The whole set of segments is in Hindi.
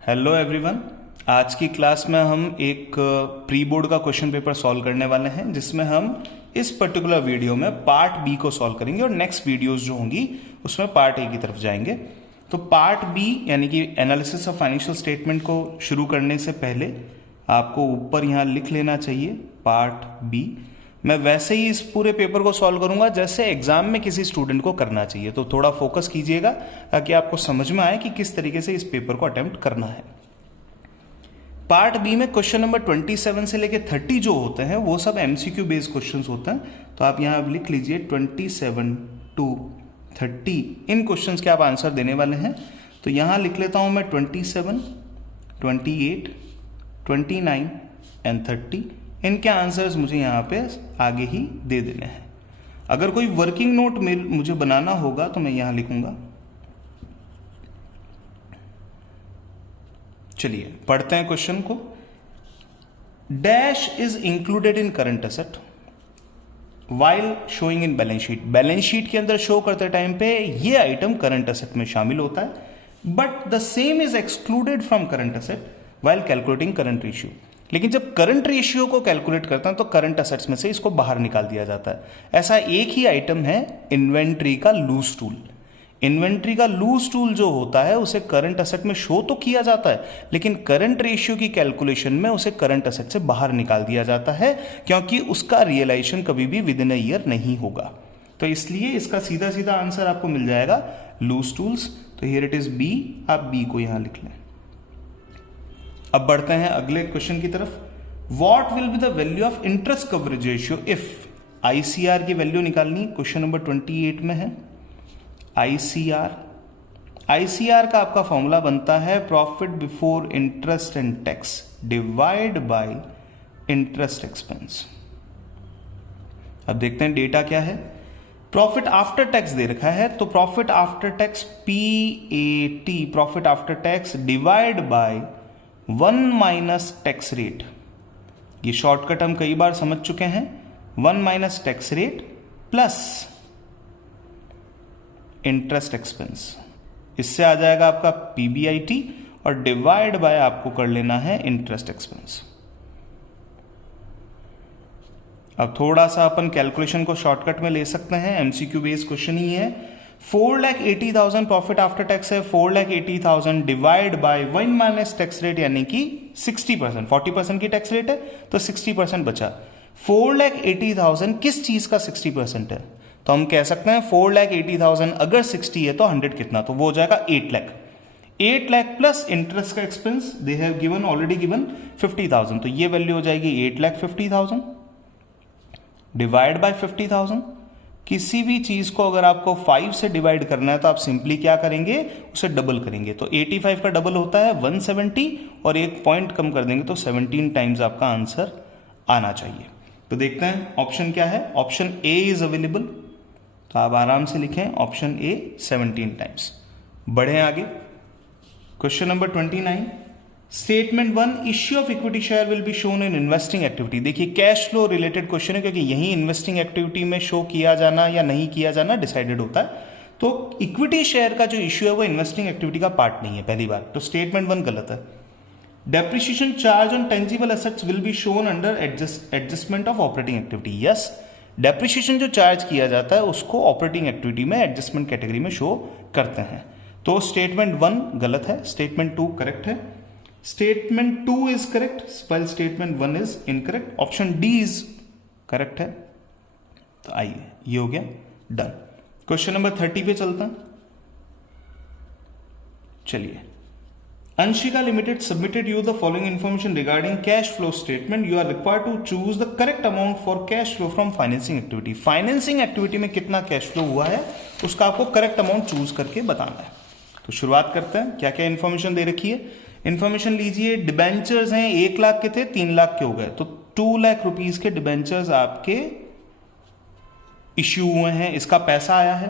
Hello everyone. आज की क्लास में हम एक प्री बोर्ड का क्वेश्चन पेपर सॉल्व करने वाले हैं, जिसमें हम इस पर्टिकुलर वीडियो में पार्ट बी को सॉल्व करेंगे और नेक्स्ट वीडियोस जो होंगी उसमें पार्ट ए की तरफ जाएंगे। तो पार्ट बी यानी कि एनालिसिस ऑफ फाइनेंशियल स्टेटमेंट को शुरू करने से पहले आपको ऊपर यहाँ लिख लेना चाहिए पार्ट बी। मैं वैसे ही इस पूरे पेपर को सॉल्व करूंगा जैसे एग्जाम में किसी स्टूडेंट को करना चाहिए, तो थोड़ा फोकस कीजिएगा ताकि आपको समझ में आए कि किस तरीके से इस पेपर को अटेम्प्ट करना है। पार्ट बी में क्वेश्चन नंबर 27 से लेके 30 जो होते हैं वो सब एमसीक्यू बेस्ड क्वेश्चंस होते हैं। तो आप यहां लिख लीजिए 27 to 30 इन क्वेश्चंस के आप आंसर देने वाले हैं। तो यहां लिख लेता हूं मैं 27, 28, 29 एंड 30। इनके आंसर्स मुझे यहाँ पे आगे ही दे देने हैं। अगर कोई वर्किंग नोट मुझे बनाना होगा तो मैं यहां लिखूंगा। चलिए पढ़ते हैं क्वेश्चन को। Dash is included in current asset while showing in balance sheet. Balance sheet के अंदर शो करते टाइम पे ये आइटम करंट एसेट में शामिल होता है, but the same is excluded from current asset while calculating current ratio. लेकिन जब करंट रेशियो को कैलकुलेट करता है तो करंट एसेट्स में से इसको बाहर निकाल दिया जाता है। ऐसा एक ही आइटम है इन्वेंट्री का लूज टूल। इन्वेंट्री का लूज टूल जो होता है उसे करंट एसेट में शो तो किया जाता है, लेकिन करंट रेशियो की कैलकुलेशन में उसे करंट एसेट से बाहर निकाल दिया जाता है, क्योंकि उसका रियलाइजेशन कभी भी विद इन अ ईयर नहीं होगा। तो इसलिए इसका सीधा सीधा आंसर आपको मिल जाएगा लूज टूल्स। तो हियर इट इज बी, आप बी को यहां लिख लें। अब बढ़ते हैं अगले क्वेश्चन की तरफ। What will be the value of interest coverage ratio if ICR की वैल्यू निकालनी। क्वेश्चन नंबर 28 में है आईसीआर। आईसीआर का आपका फॉर्मूला बनता है profit before interest and tax divide by interest expense. अब देखते हैं डेटा क्या है। प्रॉफिट आफ्टर टैक्स दे रखा है, तो profit after tax PAT, profit after tax divide by 1 minus tax rate. ये शॉर्टकट हम कई बार समझ चुके हैं। 1 minus tax rate plus interest expense, इससे आ जाएगा आपका पीबीआईटी, और डिवाइड बाय आपको कर लेना है इंटरेस्ट एक्सपेंस। अब थोड़ा सा अपन कैलकुलेशन को शॉर्टकट में ले सकते हैं, एमसीक्यू बेस्ड क्वेश्चन ही है। 4,80,000 प्रॉफिट आफ्टर टैक्स है, 4,80,000 divide by 1 minus tax rate यानी कि 60%। 40% की टैक्स रेट है तो 60% बचा। 4,80,000 किस चीज का 60% है? तो हम कह सकते हैं 4,80,000 अगर 60 है तो 100 कितना, तो वो हो जाएगा 8 लाख। 8 लाख प्लस इंटरेस्ट का expense they have given, already given 50,000, तो ये वैल्यू हो जाएगी 8,50,000 डिवाइड बाय 50,000। किसी भी चीज को अगर आपको 5 से डिवाइड करना है तो आप सिंपली क्या करेंगे, उसे डबल करेंगे। तो 85 का डबल होता है 170, और एक पॉइंट कम कर देंगे तो 17 टाइम्स आपका आंसर आना चाहिए। तो देखते हैं ऑप्शन क्या है। ऑप्शन ए इज अवेलेबल, तो आप आराम से लिखें ऑप्शन ए 17 टाइम्स। बढ़े आगे। Question number 29, statement 1, issue of equity share will be shown in investing activity. देखिए कैश फ्लो रिलेटेड क्वेश्चन है, क्योंकि यही इन्वेस्टिंग एक्टिविटी में शो किया जाना या नहीं किया जाना डिसाइडेड होता है। तो इक्विटी शेयर का जो इश्यू है वो इन्वेस्टिंग एक्टिविटी का पार्ट नहीं है, पहली बार। तो स्टेटमेंट 1 गलत है। Depreciation charge on tangible assets will be shown under adjustment of operating activity. Yes, depreciation जो चार्ज किया जाता है उसको ऑपरेटिंग एक्टिविटी में एडजस्टमेंट कैटेगरी में शो करते हैं। तो स्टेटमेंट 1 गलत है, स्टेटमेंट 2 करेक्ट है। Statement 2 is correct while statement 1 is incorrect. Option D is correct है। तो आइए, ये हो गया डन। क्वेश्चन नंबर 30 पे चलता है। चलिए, Anshika limited submitted you the following information regarding cash flow statement. You are required to choose the correct amount for cash flow from financing activity. Financing activity में कितना कैश फ्लो हुआ है उसका आपको करेक्ट अमाउंट चूज करके बताना है। तो शुरुआत करते हैं। क्या क्या इंफॉर्मेशन दे रखी है। इंफॉर्मेशन लीजिए, डिबेंचर्स हैं 1 लाख के थे 3 लाख के हो गए, तो 2 लाख रुपीज के डिबेंचर्स आपके इश्यू हुए हैं, इसका पैसा आया है।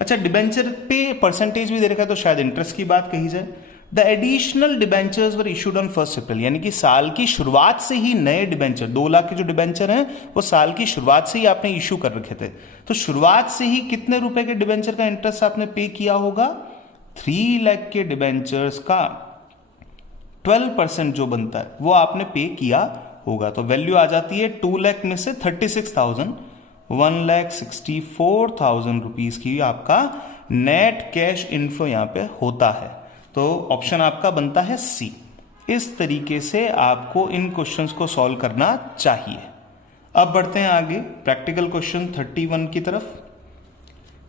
अच्छा, डिबेंचर पे परसेंटेज भी दे रखा है, तो शायद इंटरेस्ट की बात कही जाए। The additional debentures were issued on 1 अप्रैल, यानी कि साल की शुरुआत से ही नए डिबेंचर, 2 लाख के जो डिबेंचर हैं वो साल की शुरुआत से ही आपने इशू कर रखे थे। तो शुरुआत से ही कितने रुपए के डिबेंचर का इंटरेस्ट आपने पे किया होगा, 3 लाख के डिबेंचर्स का 12% जो बनता है वो आपने पे किया होगा। तो वैल्यू आ जाती है 2 लाख में से 36,000, 1,64,000 रुपीज की आपका नेट कैश इनफ्लो यहां पे होता है। तो ऑप्शन आपका बनता है सी। इस तरीके से आपको इन क्वेश्चंस को सॉल्व करना चाहिए। अब बढ़ते हैं आगे प्रैक्टिकल क्वेश्चन 31 की तरफ।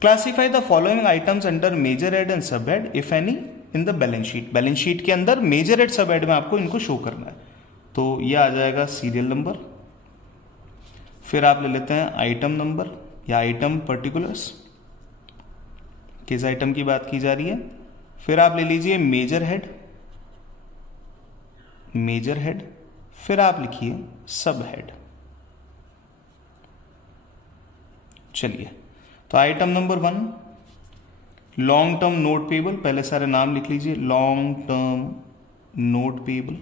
Classify the following items under major head and sub head if any in the balance sheet. Balance sheet के अंदर मेजर हेड सब हेड में आपको इनको शो करना है। तो ये आ जाएगा सीरियल नंबर, फिर आप ले लेते हैं आइटम नंबर या आइटम पर्टिकुलर्स, किस आइटम की बात की जा रही है। फिर आप ले लीजिए मेजर हेड, मेजर हेड, फिर आप लिखिए सब हेड। चलिए, तो item number 1 long term note payable, पहले सारे नाम लिख लीजिए। लॉन्ग टर्म नोट पेबल,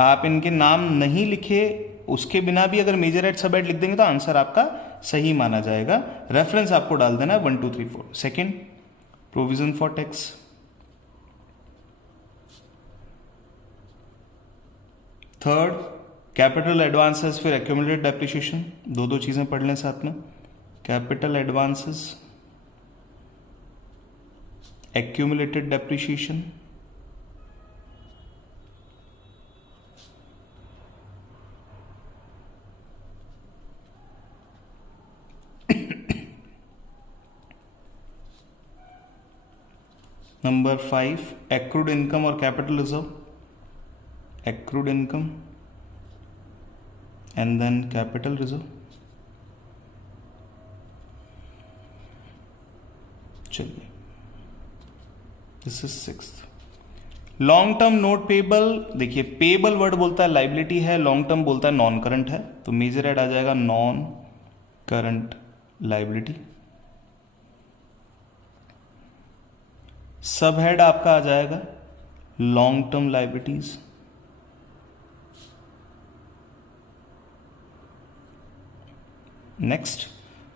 आप इनके नाम नहीं लिखे उसके बिना भी अगर मेजर हेड सब हेड लिख देंगे तो आंसर आपका सही माना जाएगा। रेफरेंस आपको डाल देना है 1 2 3 4। Second provision for tax, third capital advances, फिर एक्यूमुलेटेड डेप्रिसिएशन, दो चीजें पढ़ लें साथ में। Capital advances, accumulated depreciation, number 5 accrued income और capital reserve, accrued income and then capital reserve. चलिए, this is 6th। Long term note payable, देखिए पेबल वर्ड बोलता है लाइबिलिटी है, लॉन्ग टर्म बोलता है नॉन करंट है, तो मेजर हेड आ जाएगा नॉन करंट लाइबिलिटी। सब हेड आपका आ जाएगा long term liabilities. Next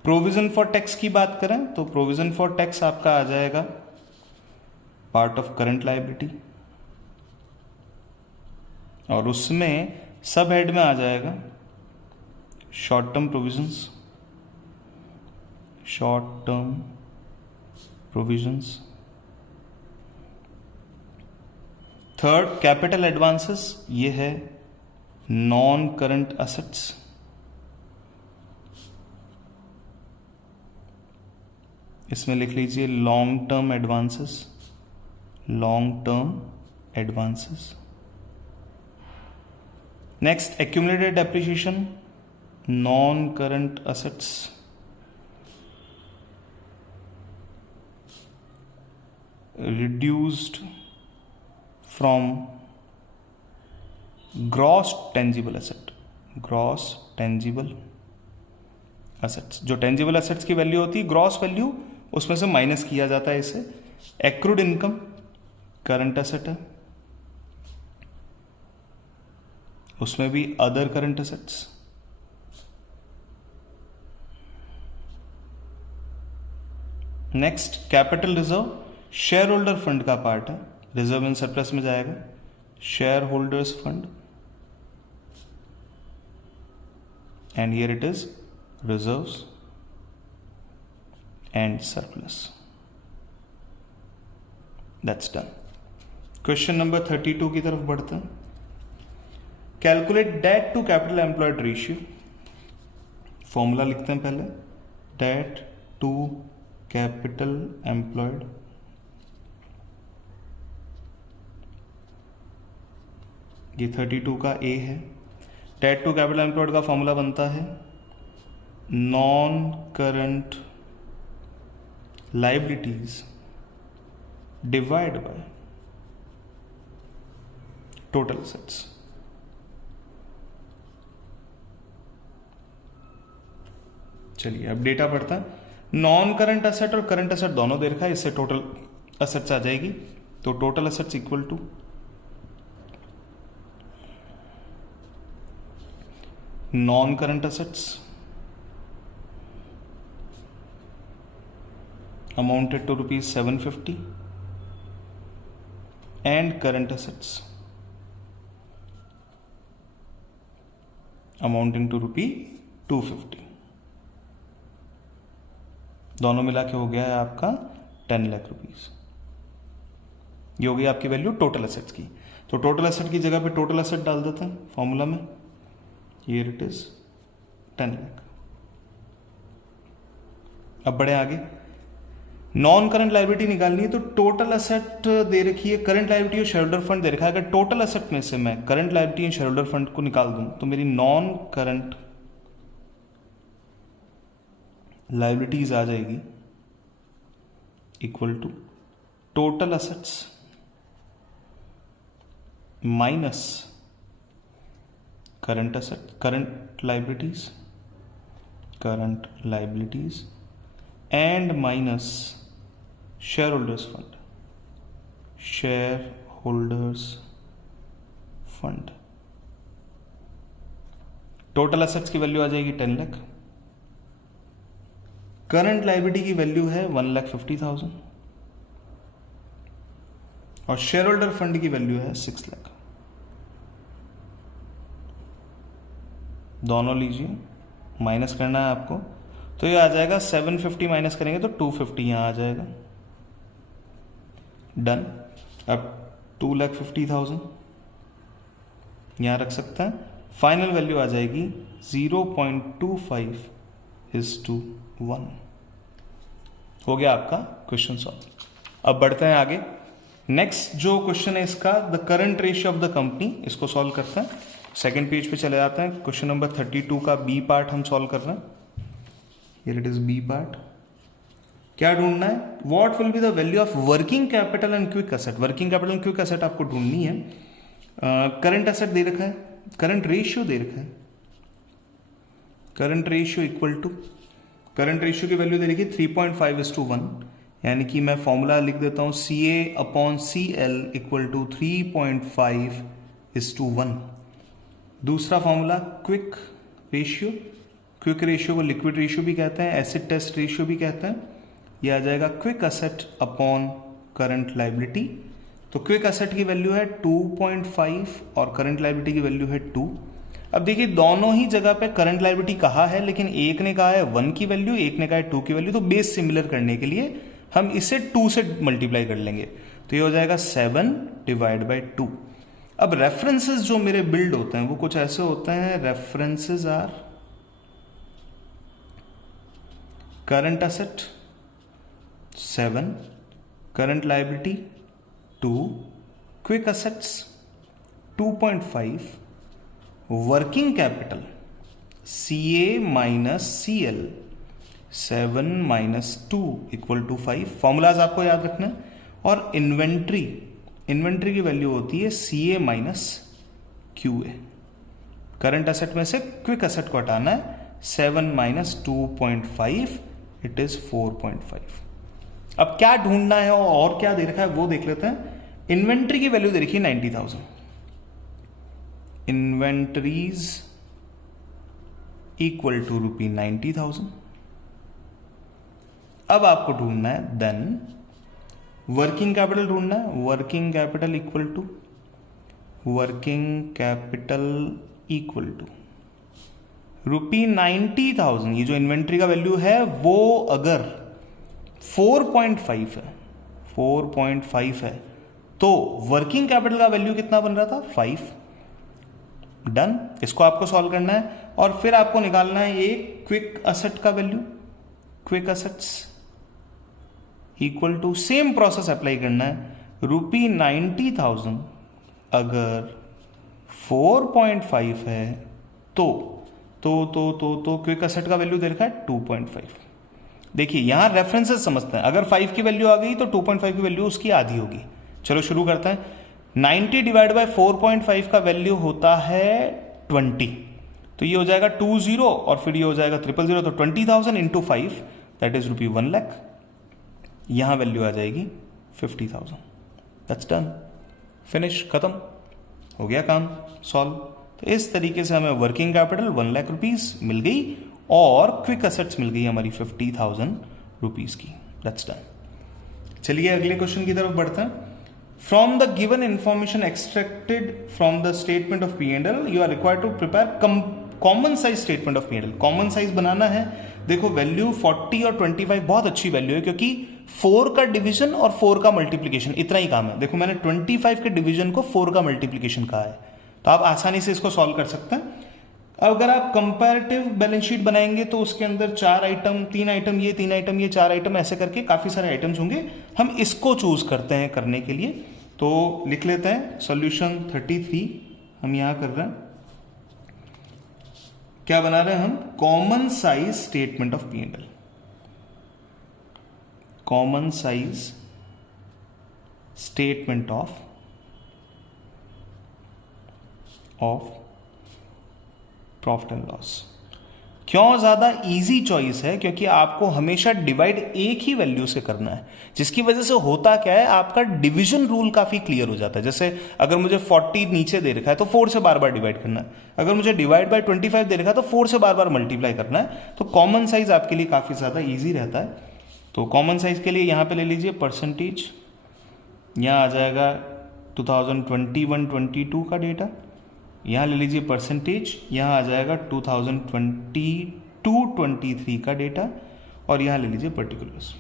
provision for tax की बात करें तो प्रोविजन फॉर टैक्स आपका आ जाएगा पार्ट ऑफ करंट लाइबिलिटी, और उसमें सब हेड में आ जाएगा short term provisions, short term provisions. Third capital advances, ये है नॉन करंट असेट्स। इसमें लिख लीजिए long term advances, long term advances. Next accumulated depreciation, non current assets. Reduced from gross tangible asset, gross tangible assets. जो टेंजिबल एसेट्स की वैल्यू होती है ग्रॉस वैल्यू, उसमें से माइनस किया जाता है इसे। एक्रूड इनकम करंट एसेट है, उसमें भी other current assets. Next capital reserve, share holder fund का पार्ट है, रिजर्व इन सरप्लस में जाएगा share holders fund, and here it is reserves and surplus. That's done. Question number 32 की तरफ बढ़ते हैं। Calculate debt to capital employed ratio. Formula लिखते हैं पहले, डेट टू कैपिटल एम्प्लॉयड, ये 32 का ए है। डेट टू कैपिटल एम्प्लॉयड का फॉर्मूला बनता है non current liabilities divide by total assets. चलिए अब डेटा पढ़ता है। नॉन करंट एसेट और करंट एसेट दोनों दे रखा है, इससे टोटल एसेट्स आ जाएगी। तो total assets equal to non current assets amounted to ₹750, and current assets amounting to ₹250। दोनों मिला के हो गया है आपका 10 लाख रुपीस। ये हो गई आपकी वैल्यू टोटल एसेट्स की। तो टोटल एसेट की जगह पे टोटल एसेट डाल देते हैं फॉर्मूला में, हियर इट इज 10 लाख। अब बढ़े आगे, नॉन करंट लायबिलिटी निकालनी है। तो टोटल एसेट दे रखी है, करंट लायबिलिटी और शेयर होल्डर फंड दे रखा है। अगर टोटल एसेट में से मैं current liability and share holder fund को निकाल दूं तो मेरी नॉन करंट लायबिलिटीज आ जाएगी equal to total assets minus current asset, current liabilities and minus share holders fund. Total assets की वैल्यू आ जाएगी 10 लाख, करंट लायबिलिटी की वैल्यू है 1,50,000 और शेयर होल्डर फंड की वैल्यू है 6 लाख। दोनों लीजिए, माइनस करना है आपको, तो ये आ जाएगा 750 माइनस करेंगे तो 250 यहां आ जाएगा। डन। अब 2,50,000 यहां रख सकते हैं। फाइनल वैल्यू आ जाएगी 0.25:1। हो गया आपका क्वेश्चन सॉल्व। अब बढ़ते हैं आगे। नेक्स्ट जो क्वेश्चन है इसका, the current ratio of the company, इसको सॉल्व करते हैं। सेकेंड पेज पे चले जाते हैं। क्वेश्चन नंबर 32 का बी पार्ट हम सॉल्व कर रहे हैं। Here it is B part. क्या ढूंढना है? What will be the value of working capital and quick asset. Working capital and quick asset आपको ढूंढनी है। करंट एसेट दे रखा है, करंट रेशियो दे रखा है, current ratio equal to, current ratio की वैल्यू दे रखी है 3.5:1, यानी कि मैं फॉर्मूला लिख देता हूं CA/CL इक्वल टू 3.5:1। दूसरा formula quick ratio, quick ratio को लिक्विड रेशियो भी कहते हैं, एसिड टेस्ट रेशियो भी कहते हैं। यह आ जाएगा quick asset upon current liability. तो क्विक एसेट की वैल्यू है 2.5 और करंट लायबिलिटी की वैल्यू है 2। अब देखिए दोनों ही जगह पे करंट लायबिलिटी कहा है, लेकिन एक ने कहा है 1 की वैल्यू, एक ने कहा है 2 की वैल्यू। तो बेस सिमिलर करने के लिए हम इसे 2 से मल्टीप्लाई कर लेंगे, तो ये हो जाएगा 7/2। अब रेफरेंसेस जो मेरे बिल्ड होते हैं वो कुछ ऐसे होते हैं। References are current asset 7, current liability 2, quick assets 2.5, working capital CA-CL 7 - 2 = 5। Formulas आपको याद रखना है। और इन्वेंट्री की वैल्यू होती है CA - QA। करंट एसेट में से क्विक एसेट को हटाना है, 7 - 2.5 इट इज 4.5। अब क्या ढूंढना है और क्या दे रखा है वो देख लेते हैं। इन्वेंट्री की वैल्यू दे रखी है 90,000, इन्वेंट्रीज इक्वल टू ₹90,000। अब आपको ढूंढना है देन वर्किंग कैपिटल ढूंढना है। Working capital equal to ₹90,000। ये जो इन्वेंट्री का वैल्यू है वो अगर 4.5 है तो वर्किंग कैपिटल का वैल्यू कितना बन रहा था? 5। डन। इसको आपको सॉल्व करना है और फिर आपको निकालना है ये क्विक एसेट का value. Quick assets equal to, same process apply करना है। ₹90,000 अगर 4.5 है तो क्विक एसेट का वैल्यू दे रखा है 2.5। देखिए यहां रेफरेंसेस समझते हैं। अगर 5 की वैल्यू आ गई तो 2.5 की वैल्यू उसकी आधी होगी। चलो शुरू करते हैं। 90 / 4.5 का वैल्यू होता है 20, तो ये हो जाएगा 20 और फिर ये हो जाएगा 000। तो 20,000 × 5 दैट इज ₹1 लाख। यहां वैल्यू आ जाएगी 50,000। दैट्स डन, फिनिश, खत्म, हो गया काम सॉल्व। तो इस तरीके से हमें वर्किंग कैपिटल 1 लाख रुपीस मिल गई और क्विक एसेट्स मिल गई हमारी 50,000 रुपीस की। That's done. चलिए अगले क्वेश्चन की तरफ बढ़ते हैं। From the given information extracted from the statement of P and L you are required to prepare common size statement of P and L. Common size बनाना है। देखो वैल्यू 40 और 25 बहुत अच्छी वैल्यू है, क्योंकि 4 का डिवीजन और 4 का मल्टीप्लीकेशन इतना ही काम है। देखो मैंने 25 के डिवीजन को 4 का मल्टीप्लीकेशन कहा है, तो आप आसानी से इसको सॉल्व कर सकते हैं। अगर आप कंपैरेटिव बैलेंस शीट बनाएंगे तो उसके अंदर 4 आइटम, 3 आइटम ये, 3 आइटम ये, 4 आइटम, ऐसे करके काफी सारे आइटम्स होंगे। हम इसको चूज करते हैं करने के लिए, तो लिख लेते हैं सॉल्यूशन 33 हम यहां कर रहे हैं। क्या बना रहे हैं हम? Common size statement of P and L. Common size statement of profit and loss. क्यों ज्यादा इजी चॉइस है? क्योंकि आपको हमेशा डिवाइड एक ही वैल्यू से करना है, जिसकी वजह से होता क्या है, आपका डिवीजन रूल काफी क्लियर हो जाता है। जैसे अगर मुझे 40 नीचे दे रखा है तो 4 से बार बार डिवाइड करना है, अगर मुझे डिवाइड बाय 25 दे रखा है तो 4 से बार बार मल्टीप्लाई करना है। तो कॉमन साइज आपके लिए काफी ज्यादा ईजी रहता है। तो कॉमन साइज के लिए यहां पे ले लीजिए परसेंटेज, यहां आ जाएगा 2021-22 का डेटा, यहां ले लीजिए परसेंटेज, यहां आ जाएगा 2022-23 का डेटा, और यहां ले लीजिए पर्टिकुलर्स।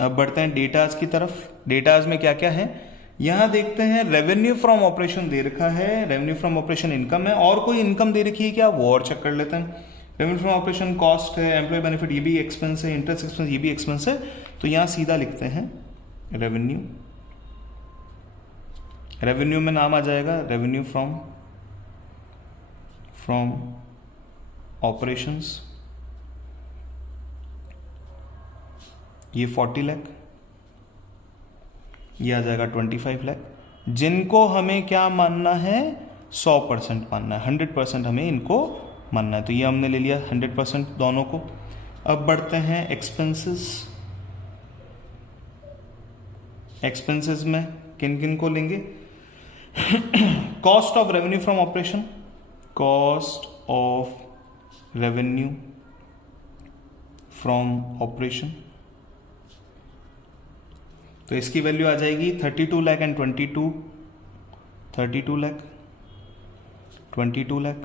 अब बढ़ते हैं डेटाज की तरफ। डेटाज में क्या क्या है यहां देखते हैं। रेवेन्यू फ्रॉम ऑपरेशन दे रखा है, रेवेन्यू फ्रॉम ऑपरेशन इनकम है, और कोई इनकम दे रखी है क्या वो और चेक कर लेते हैं। रेवेन्यू फ्रॉम ऑपरेशन कॉस्ट है, एम्प्लॉय बेनिफिट ये भी एक्सपेंस है, इंटरेस्ट एक्सपेंस ये भी एक्सपेंस है। तो यहां सीधा लिखते हैं रेवेन्यू। रेवेन्यू में नाम आ जाएगा रेवेन्यू फ्रॉम ऑपरेशंस, ये 40 लाख, ये आ जाएगा 25 लाख, जिनको हमें क्या मानना है, 100% मानना है, 100% हमें इनको मानना है। तो ये हमने ले लिया 100% दोनों को। अब बढ़ते हैं एक्सपेंसेस। एक्सपेंसेस में किन किन को लेंगे? Cost of revenue from operation, cost of revenue from operation, तो इसकी वैल्यू आ जाएगी 32 लाख एंड 32 लाख, 22 लाख।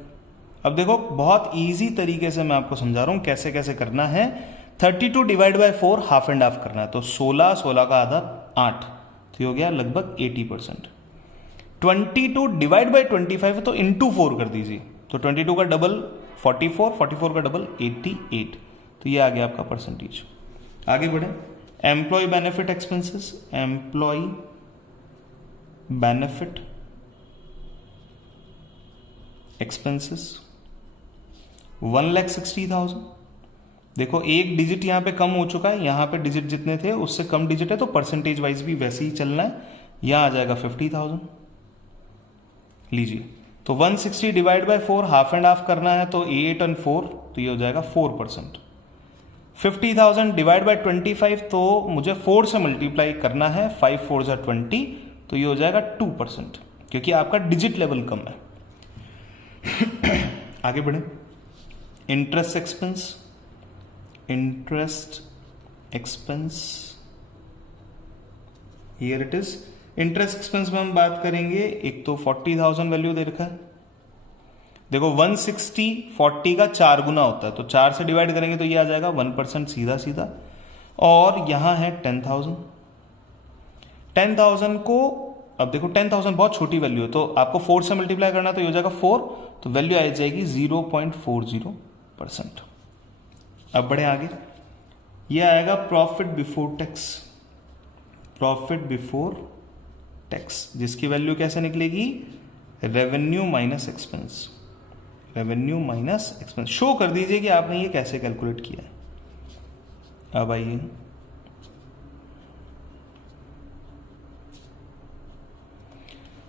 अब देखो बहुत इजी तरीके से मैं आपको समझा रहा हूं कैसे कैसे करना है। 32 divide by 4 half and half करना है, तो 16 का आधा 8, तो हो गया लगभग 80%। 22 डिवाइड बाय 25 तो इंटू 4 कर दीजिए, तो 22 का डबल 44, 44 का डबल 88, तो ये आ गया आपका परसेंटेज। आगे बढ़े, employ benefit expenses, employ benefit expenses 1,60,000। देखो एक डिजिट यहां पे कम हो चुका है, यहां पे डिजिट जितने थे उससे कम डिजिट है, तो परसेंटेज वाइज भी वैसे ही चलना है। यहां आ जाएगा 50,000 लीजिए। तो 160 divide by 4 half and half करना है, तो 8 और 4, तो ये हो जाएगा 4%। 50,000 डिवाइड बाय 25, तो मुझे 4 से मल्टीप्लाई करना है, 5 4 जा 20, तो ये हो जाएगा 2%, क्योंकि आपका डिजिट लेवल कम है। आगे बढ़े, interest expense, interest expense here it is. Interest expense में हम बात करेंगे, एक तो 40,000 वैल्यू दे रखा है। देखो 160 40 का 4 गुना होता है, तो 4 से डिवाइड करेंगे तो ये आ जाएगा 1% सीधा सीधा। और यहां है 10,000। 10,000 को, अब देखो 10,000 बहुत छोटी वैल्यू है, तो आपको 4 से मल्टीप्लाई करना, तो ये हो जाएगा 4, तो वैल्यू आ जाएगी 0.40%। अब बढ़े आगे, ये आएगा profit before tax, profit before tax, जिसकी वैल्यू कैसे निकलेगी, revenue minus expense, revenue minus expense. Show कर दीजिए कि आपने ये कैसे कैलकुलेट किया है। अब आइए,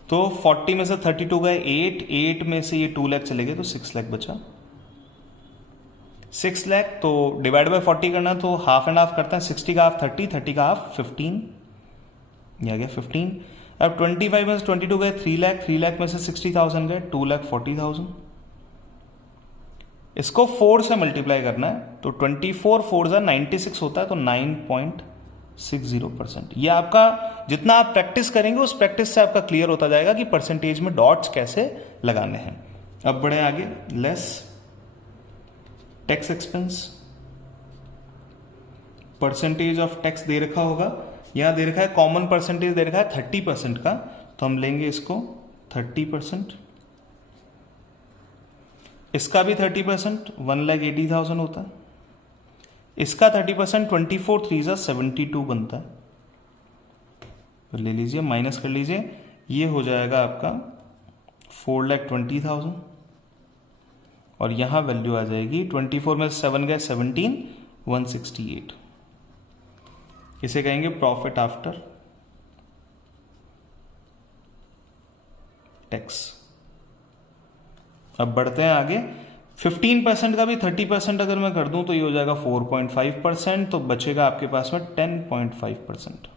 तो 40 में से 32 गए 8 में से ये 2 लाख चले गए, तो 6 लाख बचा। 6 लाख तो डिवाइड बाय 40 करना, तो हाफ एंड हाफ करते हैं, 60 का हाफ 30, 30 का हाफ 15, ये आ गया 15। अब 25 में से 22 गए 3 लाख, 3 लाख में से 60,000 गए 2,40,000। इसको 4 से मल्टीप्लाई करना है, तो 24 4 96 होता है, तो 60%। ये आपका जितना आप प्रैक्टिस करेंगे उस प्रैक्टिस से आपका क्लियर होता जाएगा कि परसेंटेज में डॉट्स कैसे लगाने हैं। अब बढ़े आगे, less tax expense, percentage of tax दे रखा होगा, यहां दे रखा है कॉमन परसेंटेज दे रखा है 30% का, तो हम लेंगे इसको 30%, इसका भी 30%, 1,80,000 होता है, इसका 30%, 24 3 72 बनता है, तो ले लीजिए, माइनस कर लीजिए, ये हो जाएगा आपका 4,20,000, और यहां वैल्यू आ जाएगी 24 में 7 गए 17, 168। इसे कहेंगे प्रॉफिट आफ्टर टैक्स। अब बढ़ते हैं आगे, 15% का भी 30% अगर मैं कर दूं तो ये हो जाएगा 4.5%, तो बचेगा आपके पास में 10.5%।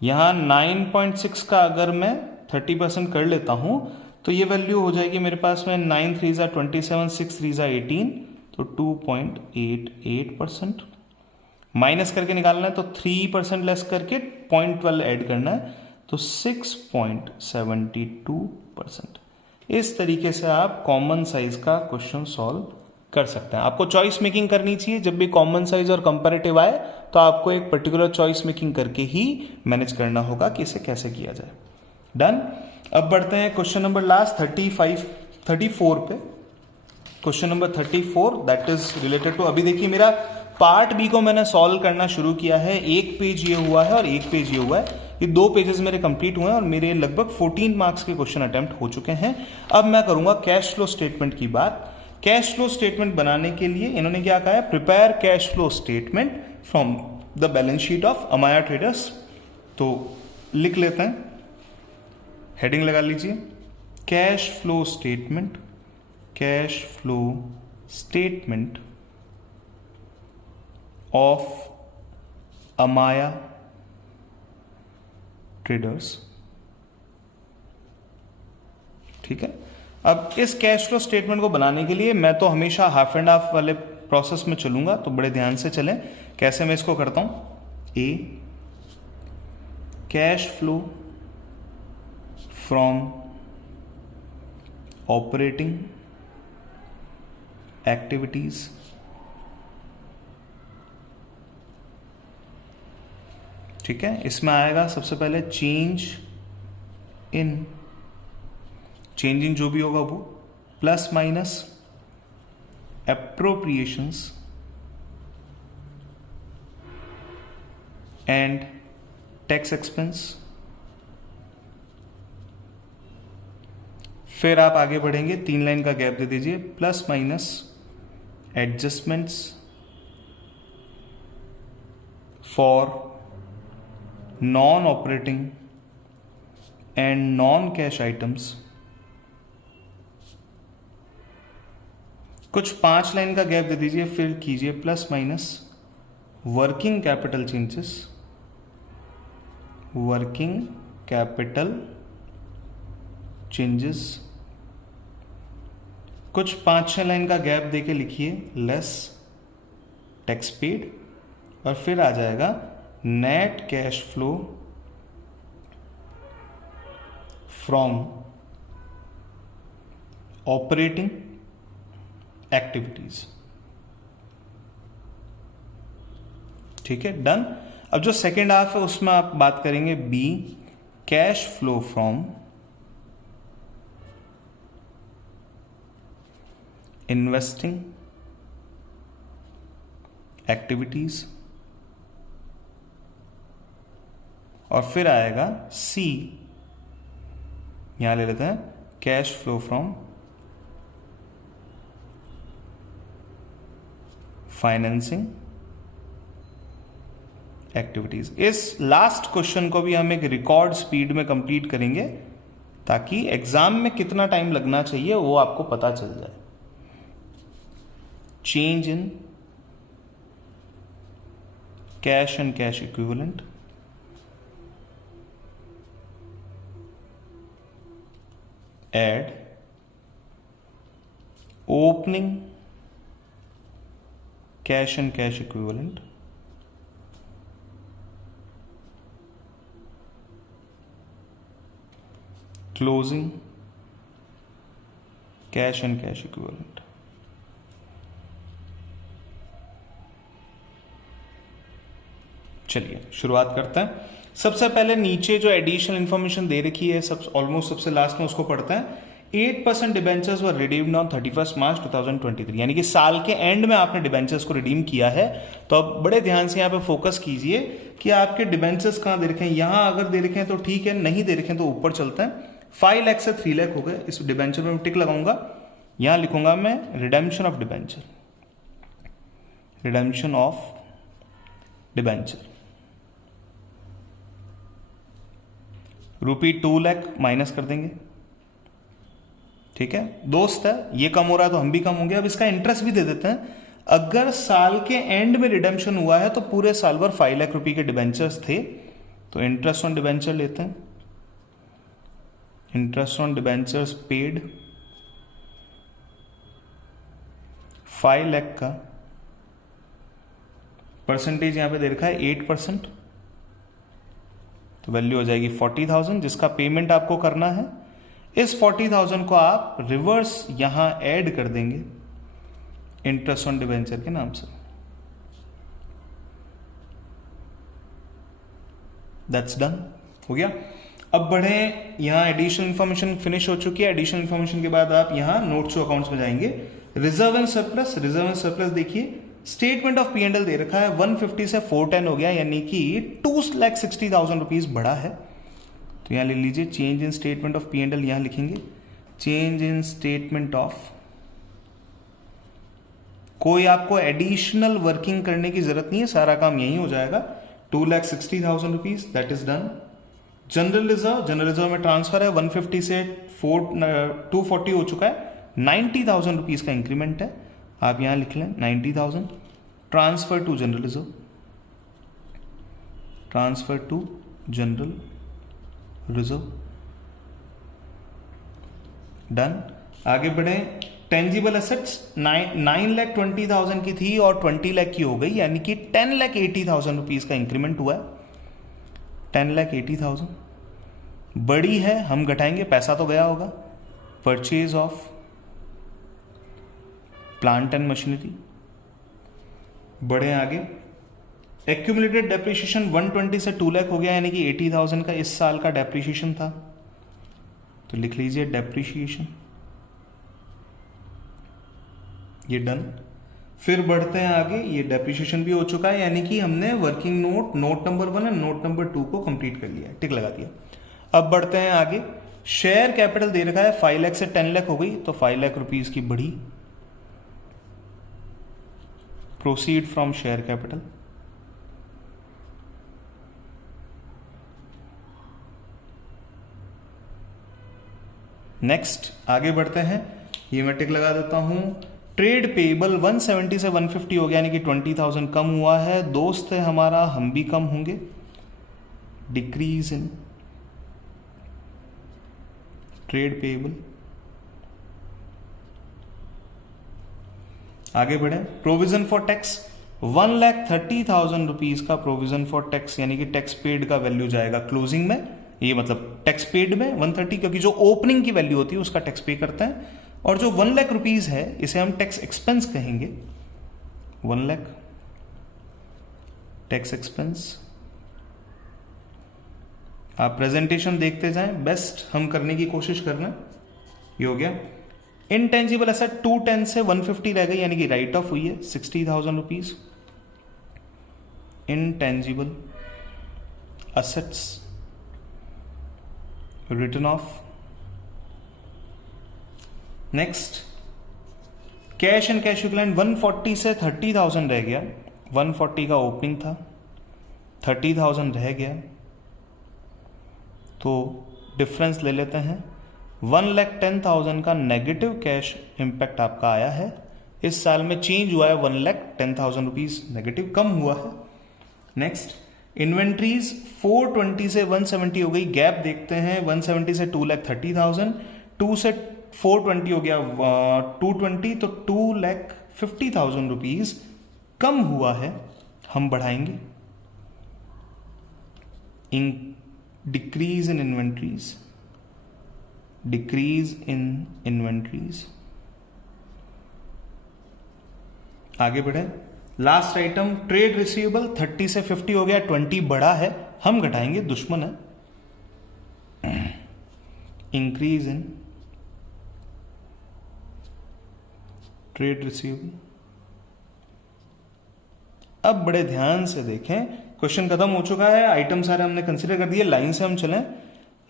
यहां 9.6 का अगर मैं 30% कर लेता हूं तो ये वैल्यू हो जाएगी मेरे पास में 9 3 27, 6 3 18, तो 2.88%। माइनस करके निकालना है तो 3% लेस करके 0.12 ऐड करना है, तो 6.72%। इस तरीके से आप कॉमन साइज का क्वेश्चन सॉल्व कर सकते हैं। आपको चॉइस मेकिंग करनी चाहिए, जब भी कॉमन साइज और कंपैरेटिव आए तो आपको एक पर्टिकुलर चॉइस मेकिंग करके ही मैनेज करना होगा कि इसे कैसे किया जाए। डन। अब बढ़ते हैं क्वेश्चन नंबर लास्ट 34 पे। Question number 34 that is related to, अभी देखिए मेरा पार्ट बी को मैंने सॉल्व करना शुरू किया है, एक पेज ये हुआ है और एक पेज ये हुआ है, ये 2 पेजेस मेरे कंप्लीट हुए हैं और मेरे लगभग 14 मार्क्स के क्वेश्चन अटेम्प्ट हो चुके हैं। अब मैं करूंगा कैश फ्लो स्टेटमेंट की बात। कैश फ्लो स्टेटमेंट बनाने के लिए इन्होंने क्या कहा है, prepare cash flow statement from the balance sheet of Amaya traders. तो लिख लेते हैं, हेडिंग लगा लीजिए, cash flow statement, cash flow statement of Amaya traders. ठीक है। अब इस कैश फ्लो स्टेटमेंट को बनाने के लिए मैं तो हमेशा हाफ एंड हाफ वाले प्रोसेस में चलूंगा, तो बड़े ध्यान से चलें। कैसे मैं इसको करता हूं, A cash flow from operating activities ठीक है। इसमें आएगा सबसे पहले चेंज इन जो भी होगा वो, plus minus appropriations and tax expense. फिर आप आगे बढ़ेंगे, 3 लाइन का गैप दे दीजिए, plus minus adjustments for non operating and non cash items. कुछ 5 लाइन का गैप दे दीजिए, फिर कीजिए plus minus working capital changes, working capital changes. कुछ 5-6 लाइन का गैप देके लिखिए लेस टैक्स पेड, और फिर आ जाएगा net cash flow from operating activities. ठीक है, डन। अब जो सेकेंड हाफ है उसमें आप बात करेंगे B cash flow from investing activities, और फिर आएगा सी, यहां ले लेते हैं cash flow from financing activities. इस लास्ट क्वेश्चन को भी हम एक रिकॉर्ड स्पीड में कंप्लीट करेंगे ताकि एग्जाम में कितना टाइम लगना चाहिए वो आपको पता चल जाए। Change in cash and cash equivalent, add opening cash and cash equivalent, closing cash and cash equivalent. चलिए शुरुआत करते हैं। सबसे पहले नीचे जो एडिशनल इंफॉर्मेशन दे रखी है सब ऑलमोस्ट सबसे लास्ट में उसको पढ़ते हैं। 8% डिबेंचर्स वर रिडीम्ड ऑन 31 मार्च 2023, यानी कि साल के एंड में आपने डिबेंचर्स को रिडीम किया है। तो अब बड़े ध्यान से यहाँ पे फोकस कीजिए कि आपके डिबेंचर्स कहाँ दे रखे हैं। यहां अगर दे रखे हैं तो ठीक है, नहीं दे रखे हैं तो ऊपर चलते हैं। 5 लाख से 3 लाख हो गए। इस डिबेंचर में टिक लगाऊंगा, यहां लिखूंगा मैं redemption of debenture, redemption of debenture. ₹2 lakh minus कर देंगे, ठीक है। दोस्त है, ये कम हो रहा है तो हम भी कम होंगे। अब इसका इंटरेस्ट भी दे देते हैं। अगर साल के एंड में रिडेम्पशन हुआ है तो पूरे साल भर 5 लाख रुपए के डिबेंचर्स थे, तो इंटरेस्ट ऑन डिबेंचर लेते हैं। Interest on debentures paid 5 lakh का परसेंटेज यहां पे दे रखा है 8%, तो वैल्यू हो जाएगी 40,000, जिसका पेमेंट आपको करना है। इस 40,000 को आप रिवर्स यहां ऐड कर देंगे इंटरेस्ट ऑन डिबेंचर के नाम से। दैट्स डन, हो गया। अब बढ़े, यहां एडिशनल इंफॉर्मेशन फिनिश हो चुकी है। एडिशनल इंफॉर्मेशन के बाद आप यहां नोट्स टू अकाउंट्स में जाएंगे। Reserve and surplus, reserve and surplus देखिए स्टेटमेंट ऑफ P&L दे रखा है 150 से 410 हो गया, यानी कि 2,60,000 रुपीज बढ़ा है। तो यहां ले लीजिए change in statement of P&L, यहां लिखेंगे चेंज इन स्टेटमेंट ऑफ। कोई आपको एडिशनल वर्किंग करने की जरूरत नहीं है, सारा काम यही हो जाएगा। 2,60,000 rupees, that is done. General reserve, general reserve में ट्रांसफर है 150 से 240 हो चुका है, 90,000 रुपीज का इंक्रीमेंट है। आप यहां लिख लें 90,000। Transfer to general reserve, transfer to general reserve, done. आगे बढ़े, टेंजिबल एसेट्स 9,20,000 की थी और 20 लाख की हो गई, यानी कि 10,80,000 रुपीज का इंक्रीमेंट हुआ है। 10,80,000 बड़ी है, हम घटाएंगे, पैसा तो गया होगा। Purchase of plant and machinery, बढ़े आगे। एक्यूमुलेटेड डेप्रिसिएशन 120 से 2 लाख हो गया, यानी कि 80,000 का इस साल का डेप्रिसिएशन था, तो लिख लीजिए डेप्रिसिएशन, ये डन। फिर बढ़ते हैं आगे, ये डेप्रिसिएशन भी हो चुका है, यानी कि हमने वर्किंग नोट नंबर 1 और नोट नंबर 2 को कंप्लीट कर लिया है, टिक लगा दिया। अब बढ़ते हैं आगे। शेयर कैपिटल दे रखा है 5 लाख से 10 लाख हो गई, तो 5 लाख रुपीज की बढ़ी। Proceed from share capital, next आगे बढ़ते हैं। ये मैं टिक लगा देता हूं। ट्रेड पेबल 170 से 150 हो गया, यानी कि 20,000 कम हुआ है। दोस्त है हमारा, हम भी कम होंगे। Decrease in trade payable. आगे बढ़े, प्रोविजन फॉर टैक्स 1,30,000 रुपीज का प्रोविजन फॉर टैक्स, यानी कि टैक्स पेड का वैल्यू जाएगा क्लोजिंग में। ये मतलब टैक्स पेड में 130, क्योंकि जो ओपनिंग की वैल्यू होती है उसका टैक्स पे करते हैं। और जो 1 लाख रुपीज है इसे हम टैक्स एक्सपेंस कहेंगे। 1 लाख टैक्स एक्सपेंस। आप प्रेजेंटेशन देखते जाएं, बेस्ट हम करने की कोशिश करना। ये हो गया। इनटेंजिबल एसेट 210 से 150 रह गई, यानी कि राइट ऑफ हुई है 60,000 rupees. Intangible assets return of. Next, cash and cash equivalent 140 से 30,000 रह गया। 140 का ओपनिंग था, 30,000 रह गया, तो डिफरेंस ले लेते हैं। 1,10,000 का नेगेटिव कैश इंपैक्ट आपका आया है। इस साल में चेंज हुआ है 1,10,000 रुपीज नेगेटिव, कम हुआ है। नेक्स्ट, इन्वेंट्रीज 420 से 170 हो गई। गैप देखते हैं, 170 से 2,30,000, 2 से 420 हो गया 220, तो 2,50,000 रुपीज कम हुआ है, हम बढ़ाएंगे। In decrease in inventories decrease in inventories. आगे बढ़े, लास्ट आइटम ट्रेड रिसीवेबल 30 से 50 हो गया, 20 बड़ा है, हम घटाएंगे, दुश्मन है। Increase in trade receivable. अब बड़े ध्यान से देखें, क्वेश्चन खत्म हो चुका है, आइटम सारे हमने कंसीडर कर दिए, लाइन से हम चलें।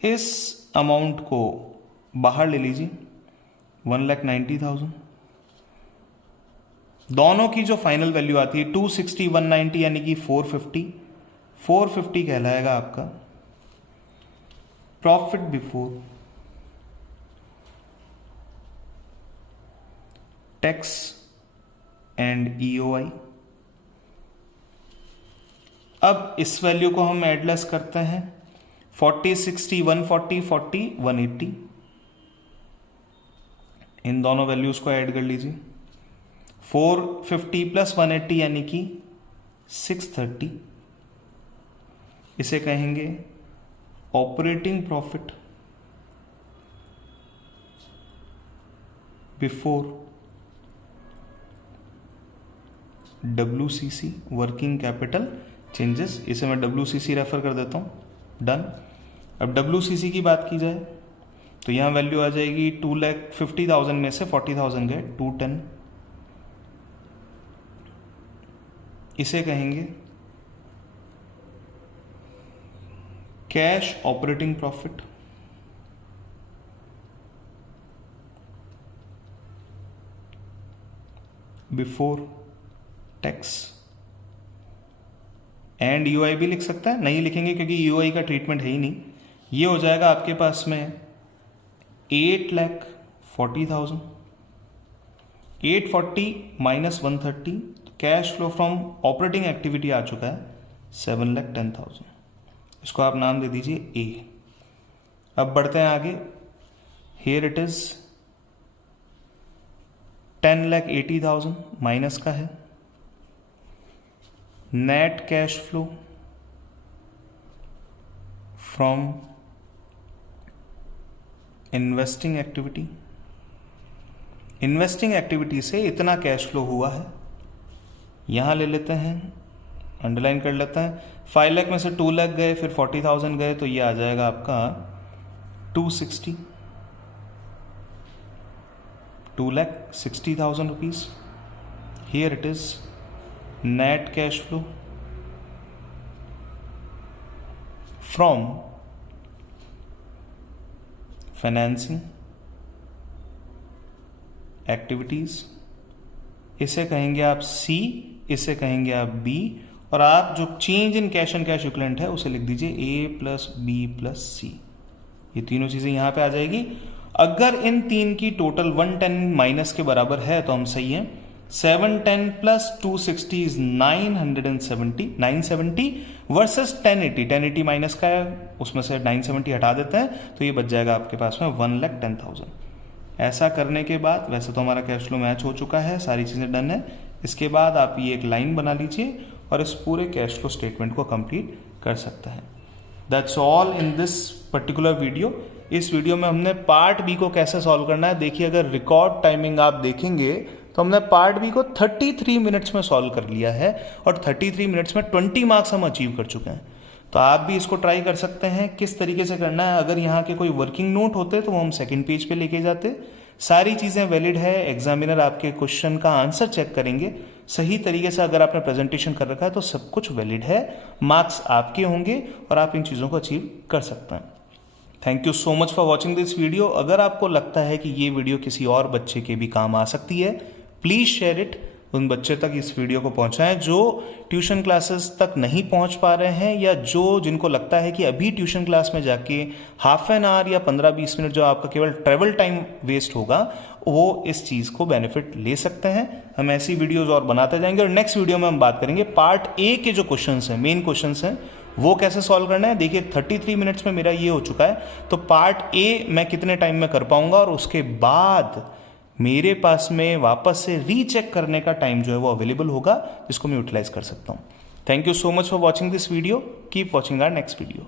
इस अमाउंट को बाहर ले लीजिए, 1,90,000। दोनों की जो फाइनल वैल्यू आती है 260, 190 यानी कि 450 कहलाएगा आपका profit before tax and EOI. अब इस वैल्यू को हम एडलेस करते हैं, 40, 60, 140, 40, 180। इन दोनों वैल्यूज को ऐड कर लीजिए, 450 प्लस 180 यानी कि 630। इसे कहेंगे operating profit before WCC, working capital changes. इसे मैं WCC रेफर कर देता हूं, डन। अब WCC की बात की जाए तो यहां वैल्यू आ जाएगी 2,50,000 में से 40,000 गए, 210। इसे कहेंगे cash operating profit before tax and UI भी लिख सकता है, नहीं लिखेंगे क्योंकि यूआई का ट्रीटमेंट है ही नहीं। ये हो जाएगा आपके पास में 8,40,000, 840 minus 130, cash flow from operating activity आ चुका है 7,10,000। इसको आप नाम दे दीजिए ए। अब बढ़ते हैं आगे, हियर इट इज 10,80,000 माइनस का है। Net cash flow from investing activity, investing activity से इतना कैश फ्लो हुआ है, यहां ले लेते हैं, अंडरलाइन कर लेते हैं। 5 लाख में से 2 लाख गए, फिर 40,000 गए, तो ये आ जाएगा आपका 260, 2,60,000 rupees. Here it is net cash flow from financing activities. इसे कहेंगे आप सी, इसे कहेंगे आप बी, और आप जो change in cash and cash equivalent है उसे लिख दीजिए ए प्लस बी प्लस सी। ये तीनों चीजें यहां पे आ जाएगी। अगर इन तीन की टोटल 110 माइनस के बराबर है तो हम सही हैं। 710 प्लस 260 इज 970 वर्सेस 1080 माइनस का है, उसमें से 970 हटा देते हैं तो ये बच जाएगा आपके पास में 1,10,000। ऐसा करने के बाद वैसे तो हमारा कैश फ्लो मैच हो चुका है, सारी चीजें डन है। इसके बाद आप ये एक लाइन बना लीजिए और इस पूरे कैश फ्लो स्टेटमेंट को कंप्लीट कर सकते हैं। That's all in this particular video. इस वीडियो में हमने पार्ट बी को कैसे सॉल्व करना है, देखिए अगर रिकॉर्ड टाइमिंग आप देखेंगे तो हमने पार्ट बी को 33 मिनट्स में सॉल्व कर लिया है और 33 मिनट्स में 20 मार्क्स हम अचीव कर चुके हैं। तो आप भी इसको ट्राई कर सकते हैं किस तरीके से करना है। अगर यहाँ के कोई वर्किंग नोट होते तो वो हम सेकंड पेज पे लेके जाते। सारी चीजें वैलिड है, एग्जामिनर आपके क्वेश्चन का आंसर चेक करेंगे, सही तरीके से अगर आपने प्रेजेंटेशन कर रखा है तो सब कुछ वैलिड है, मार्क्स आपके होंगे और आप इन चीजों को अचीव कर सकते हैं। Thank you so much for watching this video. अगर आपको लगता है कि ये वीडियो किसी और बच्चे के भी काम आ सकती है, प्लीज शेयर इट, उन बच्चे तक इस वीडियो को पहुंचाएं जो ट्यूशन क्लासेस तक नहीं पहुंच पा रहे हैं या जिनको लगता है कि अभी ट्यूशन क्लास में जाके हाफ एन आवर या 15-20 मिनट जो आपका केवल ट्रेवल टाइम वेस्ट होगा, वो इस चीज को बेनिफिट ले सकते हैं। हम ऐसी वीडियोज और बनाते जाएंगे और नेक्स्ट वीडियो में हम बात करेंगे पार्ट ए के जो क्वेश्चंस हैं, मेन क्वेश्चंस हैं, वो कैसे सॉल्व करना है। देखिए 33 मिनट्स में मेरा ये हो चुका है, तो पार्ट ए मैं कितने टाइम में कर पाऊंगा और उसके बाद मेरे पास में वापस से रीचेक करने का टाइम जो है वो अवेलेबल होगा, जिसको मैं यूटिलाइज कर सकता हूं। Thank you so much for watching this video. Keep watching our next video.